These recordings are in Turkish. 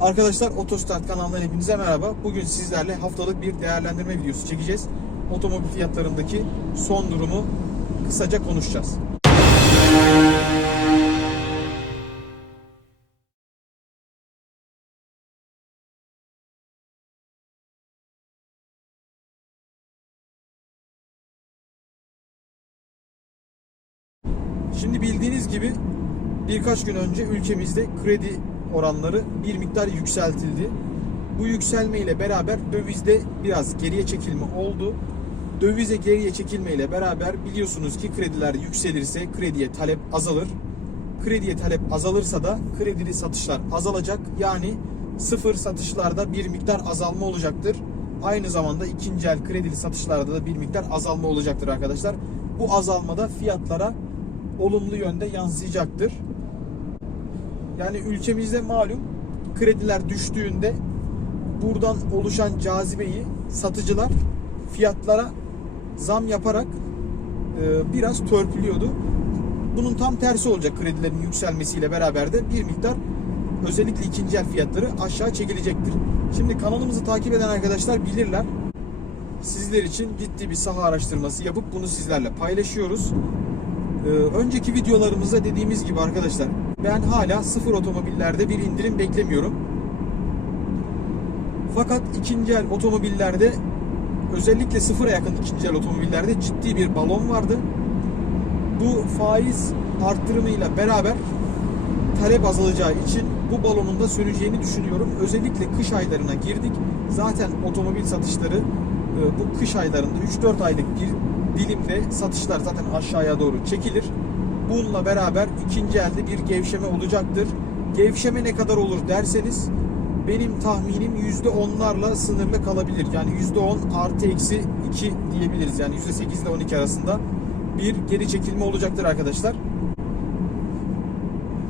Arkadaşlar Otostart kanalından hepinize merhaba. Bugün sizlerle haftalık bir değerlendirme videosu çekeceğiz. Otomobil fiyatlarındaki son durumu kısaca konuşacağız. Şimdi bildiğiniz gibi birkaç gün önce ülkemizde kredi oranları bir miktar yükseltildi. Bu yükselme ile beraber dövizde biraz geriye çekilme oldu. Dövize geriye çekilme ile beraber biliyorsunuz ki krediler yükselirse krediye talep azalır. Krediye talep azalırsa da kredili satışlar azalacak. Yani sıfır satışlarda bir miktar azalma olacaktır. Aynı zamanda ikinci el kredili satışlarda da bir miktar azalma olacaktır arkadaşlar. Bu azalmada fiyatlara olumlu yönde yansıyacaktır. Yani ülkemizde malum krediler düştüğünde buradan oluşan cazibeyi satıcılar fiyatlara zam yaparak e, biraz törpülüyordu. Bunun tam tersi olacak kredilerin yükselmesiyle beraber de bir miktar özellikle ikinci el fiyatları aşağı çekilecektir. Şimdi kanalımızı takip eden arkadaşlar bilirler. Sizler için ciddi bir saha araştırması yapıp bunu sizlerle paylaşıyoruz. Ee, önceki videolarımızda dediğimiz gibi arkadaşlar ben hala sıfır otomobillerde bir indirim beklemiyorum. Fakat ikinci el otomobillerde özellikle sıfıra yakın ikinci el otomobillerde ciddi bir balon vardı. Bu faiz arttırımıyla beraber talep azalacağı için bu balonun da söneceğini düşünüyorum. Özellikle kış aylarına girdik. Zaten otomobil satışları e, bu kış aylarında 3-4 aylık bir dilimde satışlar zaten aşağıya doğru çekilir. Bununla beraber ikinci elde bir gevşeme olacaktır. Gevşeme ne kadar olur derseniz benim tahminim %10'larla sınırlı kalabilir. Yani %10 artı eksi 2 diyebiliriz. Yani %8 ile 12 arasında bir geri çekilme olacaktır arkadaşlar.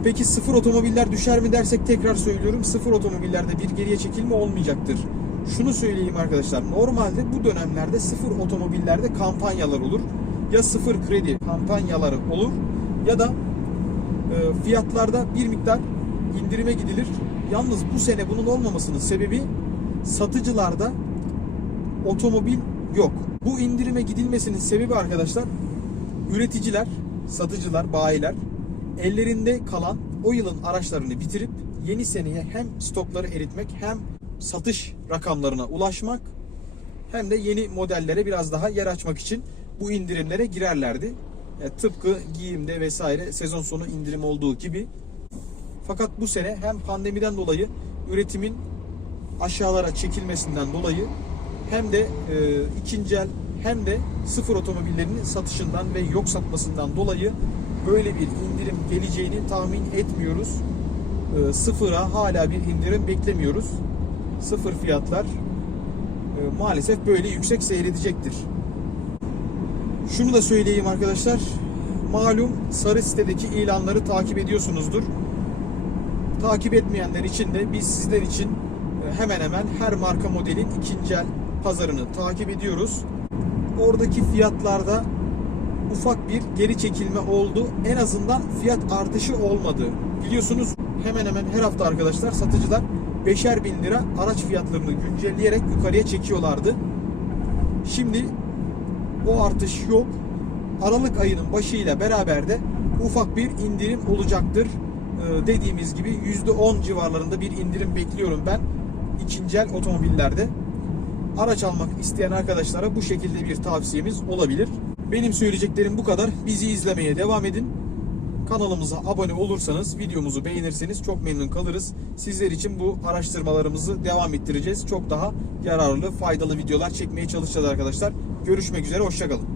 Peki sıfır otomobiller düşer mi dersek tekrar söylüyorum. Sıfır otomobillerde bir geriye çekilme olmayacaktır. Şunu söyleyeyim arkadaşlar. Normalde bu dönemlerde sıfır otomobillerde kampanyalar olur. Ya sıfır kredi kampanyaları olur ya da e, fiyatlarda bir miktar indirime gidilir. Yalnız bu sene bunun olmamasının sebebi satıcılarda otomobil yok. Bu indirime gidilmesinin sebebi arkadaşlar üreticiler, satıcılar, bayiler ellerinde kalan o yılın araçlarını bitirip yeni seneye hem stokları eritmek hem satış rakamlarına ulaşmak hem de yeni modellere biraz daha yer açmak için bu indirimlere girerlerdi. Yani tıpkı giyimde vesaire sezon sonu indirim olduğu gibi. Fakat bu sene hem pandemiden dolayı üretimin aşağılara çekilmesinden dolayı hem de e, ikinci el hem de sıfır otomobillerinin satışından ve yok satmasından dolayı böyle bir indirim geleceğini tahmin etmiyoruz. E, sıfıra hala bir indirim beklemiyoruz. Sıfır fiyatlar e, maalesef böyle yüksek seyredecektir. Şunu da söyleyeyim arkadaşlar. Malum sarı sitedeki ilanları takip ediyorsunuzdur. Takip etmeyenler için de biz sizler için e, hemen hemen her marka modelin ikinci el pazarını takip ediyoruz. Oradaki fiyatlarda ufak bir geri çekilme oldu. En azından fiyat artışı olmadı. Biliyorsunuz hemen hemen her hafta arkadaşlar satıcılar 5'er bin lira araç fiyatlarını güncelleyerek yukarıya çekiyorlardı. Şimdi o artış yok. Aralık ayının başıyla beraber de ufak bir indirim olacaktır. Ee, dediğimiz gibi %10 civarlarında bir indirim bekliyorum ben ikinci el otomobillerde. Araç almak isteyen arkadaşlara bu şekilde bir tavsiyemiz olabilir. Benim söyleyeceklerim bu kadar. Bizi izlemeye devam edin. Kanalımıza abone olursanız, videomuzu beğenirseniz çok memnun kalırız. Sizler için bu araştırmalarımızı devam ettireceğiz. Çok daha yararlı, faydalı videolar çekmeye çalışacağız arkadaşlar. Görüşmek üzere, hoşçakalın.